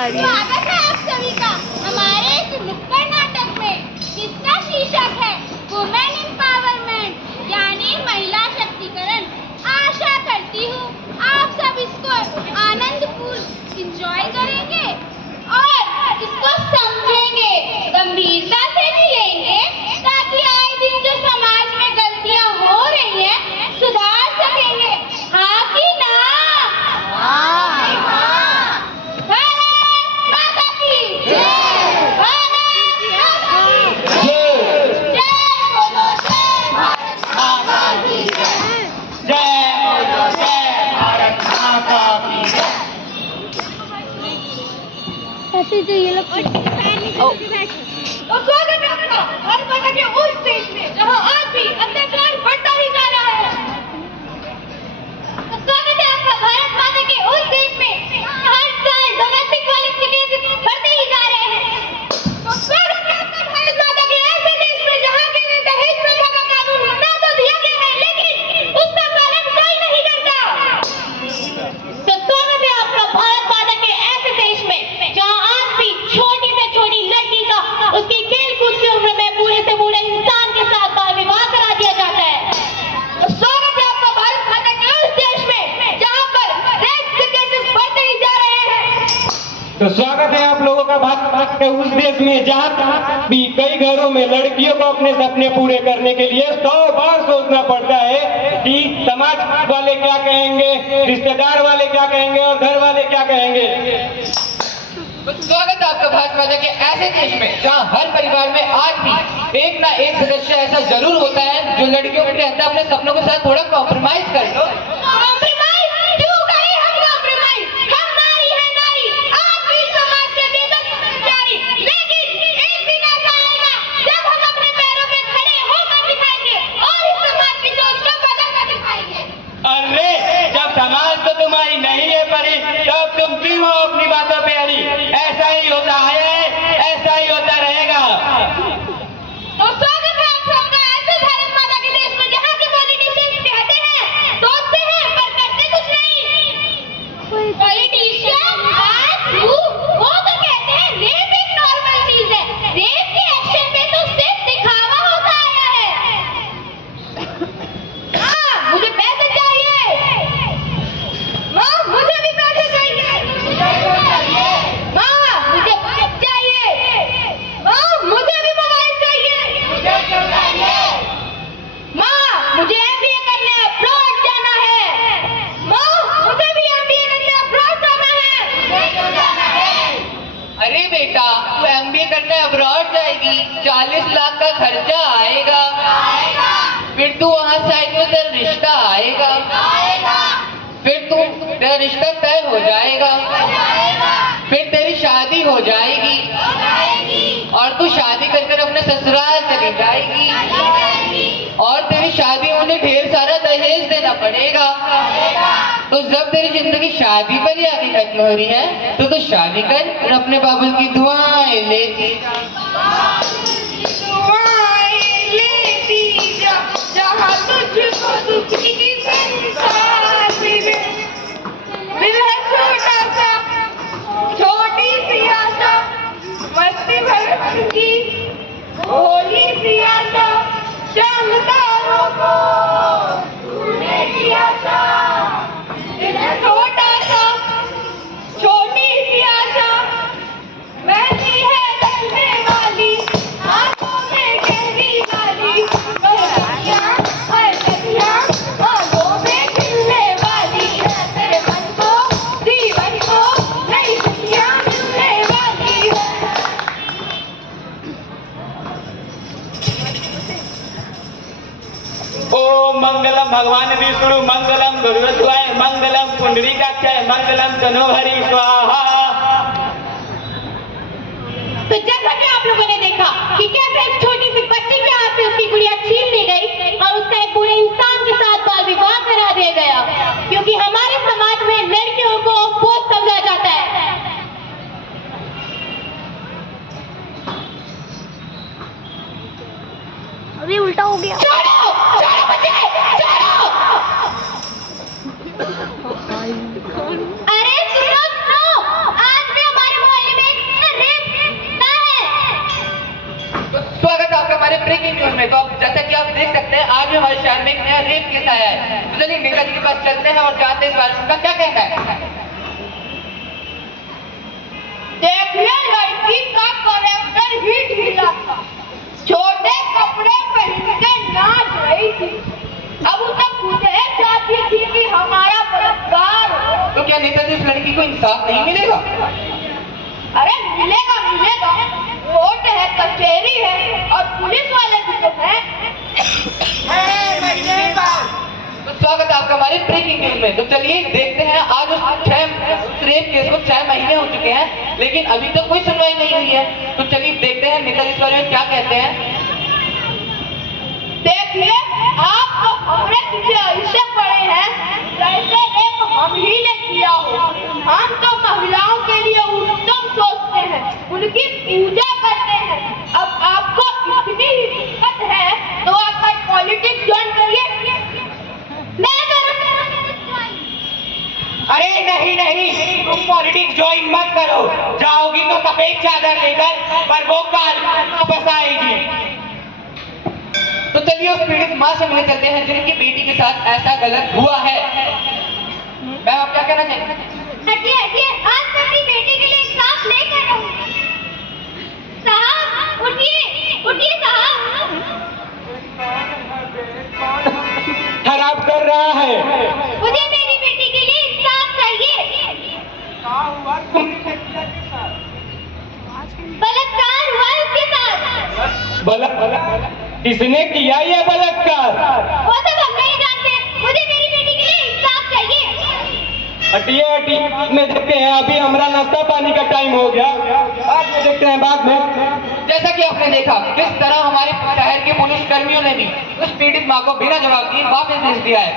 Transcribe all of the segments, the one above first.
आ रही है। स्वागत है आप सभी का हमारे इस नुक्कड़ नाटक में, जिसका शीर्षक है वुमेन एम्पावरमेंट यानी महिला शक्तिकरण। आशा करती हूँ आप सब इसको आनंदपूर्ण एंजॉय करेंगे और इसको समझेंगे, गंभीरता से भी लेंगे, ताकि आए दिन जो समाज में गलतियाँ हो रही हैं सुधार सकेंगे। हाँ कि ना? तो ये लोग और स्वागत है आपका भारत माता के उस देश में जहां आज भी अत्याचार बढ़ता ही जा रहा है। स्वागत है आपका भारत माता के उस देश में हर साल डोमेस्टिक वायलेंस के केसेस बढ़ते ही जा रहे हैं। तो स्वागत है आपका भारत माता के ऐसे देश में जहां के दहेज प्रथा का कानून बना तो दिया गया है, लेकिन उसका पालन कोई नहीं करता। तो स्वागत है आपका भारत माता के ऐसे देश में जहां छोटी से छोटी लड़की का उसकी खेल कूद की उम्र में बूढ़े से बूढ़े इंसान के साथ बाल विवाह करा दिया जाता है। तो स्वागत है आपका भारत माता के उस देश में जहां पर रेप के केसेस बढ़ते ही जा रहे हैं। तो स्वागत है आप लोगों का भारत के उस देश में जहां भी कई घरों में लड़कियों को अपने सपने पूरे करने के लिए 100 बार सोचना पड़ता है कि समाज वाले क्या कहेंगे, रिश्तेदार वाले क्या कहेंगे और घर वाले क्या कहेंगे। स्वागत है आपका भारत माता के ऐसे देश में जहां हर परिवार में आज भी एक ना एक सदस्य ऐसा जरूर होता है जो लड़कियों के कहता है अपने सपनों के साथ थोड़ा कॉम्प्रोमाइज कर लो। कॉम्प्रोमाइज क्यों करें हम कॉम्प्रोमाइज? हम नारी है नारी, आप भी समाज के बेबस कर्मचारी। लेकिन एक दिन ऐसा आएगा जब हम अपने पैरों पे खड़े होकर दिखाएंगे और इस समाज की सोच को बदल कर दिखाएंगे। अरे जब समाज तो तुम्हारी नहीं है परी, तब तुम क्यों हो अपनी बातों पे अड़ी? ऐसा ही होता है, ऐसा ही होता रहेगा। तो स्वागत है आप सबका ऐसे भारत माता के देश में जहाँ के पॉलिटिशियंस कहते हैं, सोचते हैं पर करते कुछ नहीं। पॉलिटिशियन वो तो कहते हैं रेप एक नॉर्मल चीज है, रेप के एक्शन में तो सिर्फ दिखावा होता आया है। हाँ, मुझे पैसे चाहिए। माँ, मुझे भी पैसे चाहिए। माँ, मुझे बाइक चाहिए। माँ, मुझे भी मोबाइल चाहिए। माँ, मुझे एमबीए करने अब्रॉड जाना है। माँ, मुझे भी एमबीए करने अब्रॉड जाना है। अरे बेटा, तू एमबीए करने अब्रॉड जाएगी, 40 लाख का खर्चा आएगा। फिर तू वहाँ से आएगी तो तेरा रिश्ता आएगा। फिर तेरा रिश्ता तय हो जाएगा। फिर तेरी शादी हो जाएगी और तू शादी कर अपने ससुराल चली जाएगी और तेरी शादी होने ढेर सारा दहेज देना पड़ेगा। तो जब तेरी जिंदगी शादी पर ही आगे खत्म हो रही है तो तू शादी कर और अपने बाबुल की दुआएं लेती जा, जहाँ तुझको दुखी संसार मिले छोटा सा, छोटी सी आशा, मस्ती भर की भोली सी आशा, शानदारों को छूने की आशा। छोटा सा, छोटी सी आशा, महंगी है डरने वाली, आंखों में गहरी वाली, आंखों में खिलने वाली है, तेरे मन को जीवन को नई दुनिया मिलने वाली है। ओम मंगलम भगवान विष्णु मंगलम गुरुद्वाय मंगलम पुंडरीकाक्षाय मंगलम तनोहरि स्वाहा। तो जैसा कि आप लोगों ने देखा कि कैसे एक छोटी सी बच्ची के हाथ से उसकी गुड़िया छीन ली गई और उसका एक बूढ़े इंसान के साथ बाल विवाह करा दिया गया, क्योंकि हमारे समाज में लड़कियों को बोझ समझा जाता है। अभी उल्टा हो गया। छोड़ो, छोड़ो मुझे, छोड़ो। अरे सुनो सुनो, आज भी हमारे भी हमारे शहर में एक नया रेप केस आया है। तो चलिए नेता जी के पास चलते हैं और जानते हैं इस बारे में उनका क्या कहना है। देखिए लड़की का कैरेक्टर ही ढीला था, छोटे कपड़े पहन के नाच रही थी। अब उसे पूछे जाती थी कि हमारा बलात्कार हो। तो क्या नेताजी उस लड़की को इंसाफ नहीं मिलेगा? अरे मिलेगा मिलेगा, कोर्ट है, कचहरी है और पुलिस वाले भी तो हैं। तो स्वागत है आपका हमारे ब्रेकिंग न्यूज में। तो चलिए देखते हैं, आज उस रेप केस को 6 महीने हो चुके हैं लेकिन अभी तक कोई सुनवाई नहीं हुई है। तो चलिए देखते हैं नेताजी इस बारे में क्या कहते हैं। देखिए आप तो हमारे पीछे ऐसे पड़े हैं जैसे एक हम ही ने किया हो। हम तो महिलाओं के लिए उत्तम सोचते हैं, उनकी पूजा करते हैं। अब आपको इतनी ही दिक्कत है तो आप पॉलिटिक्स ज्वाइन करिए। मैं अरे नहीं नहीं, तुम पॉलिटिक्स ज्वाइन मत करो। जाओगी तो सफेद चादर लेकर, पर वो काल वापस आएगी। तो चलिए उस पीड़ित माँ से मिलने चलते हैं जिनकी बेटी के साथ ऐसा गलत हुआ है। मैम आप क्या कहना चाहेंगे? हटिए हटिए, आज मैं अपनी बेटी के लिए इंसाफ लेकर रहूंगी। साहब उठिए उठिए साहब। खराब कर रहा है। मुझे मेरी बेटी के लिए इंसाफ चाहिए। बलात्कार हुआ उसके साथ। किसने किया ये बलात्कार? वो सब हम नहीं जानते, मुझे मेरी बेटी के लिए इंसाफ चाहिए। हटिए हटिए, में देखते हैं, अभी हमारा नाश्ता पानी का टाइम हो गया, बाद में देखते हैं बाद में। जैसा कि आपने देखा किस तरह हमारे शहर के पुलिस कर्मियों ने भी उस पीड़ित माँ को बिना जवाब दिए वापस भेज दिया है।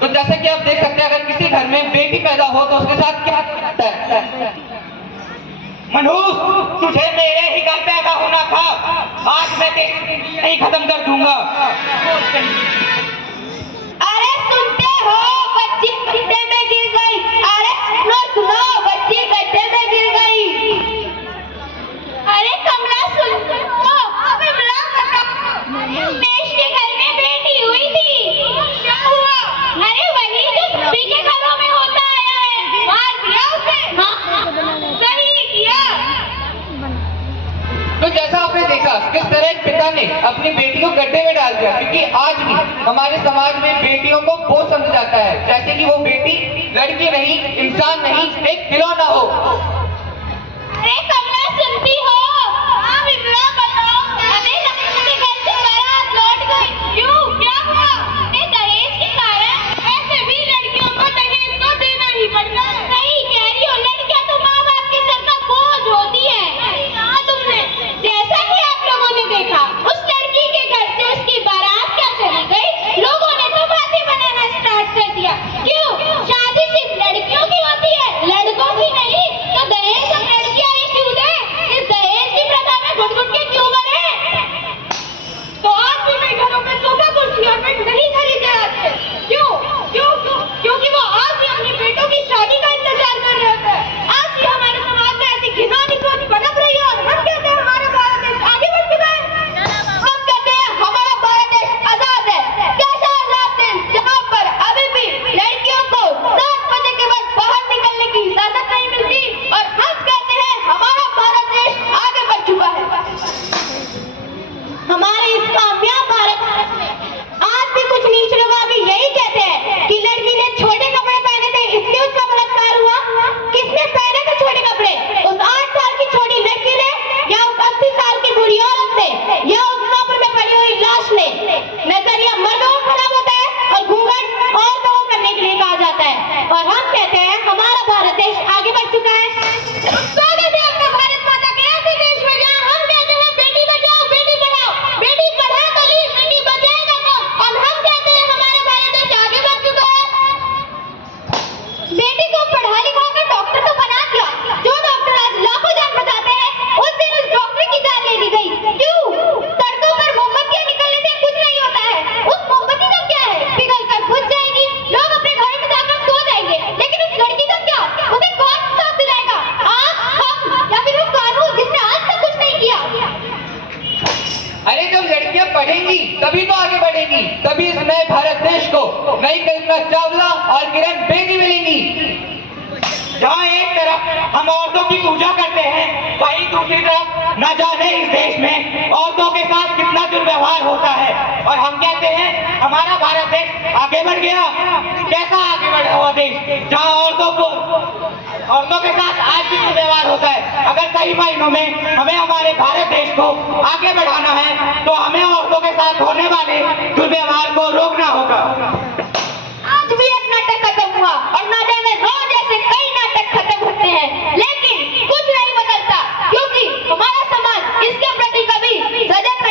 तो जैसा कि आप देख सकते हैं, अगर किसी घर में बेटी पैदा हो तो उसके साथ क्या होता है। मनहूस, तुझे मेरे ही घर पैदा होना था, आज मैं तेरी नहीं खत्म कर दूंगा। अरे सुनते हो, बच्ची गड्ढे में गिर गई। अरे सुनो सुनो, बच्ची गड्ढे में गिर गई। अरे कमला सुन तो, कमला बताओ, मेष के घर में बेटी हुई थी, क्या हुआ? अरे वही जो सभी के घरों में होता आया है, मार दिया उसे। हाँ सही किया। तो जैसा आपने देखा किस तरह एक पिता ने अपनी बेटी को गड्ढे में डाल दिया, क्योंकि आज भी हमारे समाज में बेटियों को बोझ समझा जाता है, जैसे कि वो बेटी लड़की नहीं, इंसान नहीं, एक खिलौना हो। अरे कमला सुनती हो? हाँ विमला बताओ। अरे लक्ष्मी घर से बारात लौट गई, क्यों क्या हुआ? अरे दहेज के कारण ऐसे भी लड़कियों को दहेज तो देना ही पड़ता है। सही कह रही हो, लड़कियां तो माँ बाप के सर का बोझ होती है। कहा तुमने? जैसा कि आप लोगों ने देखा, उस लड़की के घर से उसकी बारात क्या चली गई, लोगों ने तो बातें बनाना स्टार्ट कर दिया। क्यों? शादी सिर्फ लड़कियों की होती है, लड़कों की नहीं। तो दहेज हम लड़कियां क्यों दें? इस दहेज की प्रथा में घुट घुट के क्यों बढ़ेंगी तभी तो आगे बढ़ेंगी, तभी इस नए भारत देश को नई कल्पना चावला और किरण बेदी मिलेंगी। जहाँ एक तरफ हम औरतों की पूजा करते हैं, वहीं दूसरी तरफ न जाने इस देश में औरतों के साथ कितना दुर्व्यवहार होता है। और हम कहते हैं हमारा भारत देश आगे बढ़ गया। कैसा आगे बढ़ा हुआ देश, जहाँ औरतों के साथ आज भी दुर्व्यवहार होता है। अगर सही मायनों में हमें हमारे भारत देश को आगे बढ़ाना है तो हमें औरतों के साथ होने वाले दुर्व्यवहार को रोकना होगा। आज भी एक नाटक खत्म हुआ और ना जाने रोज ऐसे कई नाटक खत्म होते हैं, लेकिन कुछ नहीं बदलता, क्योंकि हमारा समाज इसके प्रति कभी सजग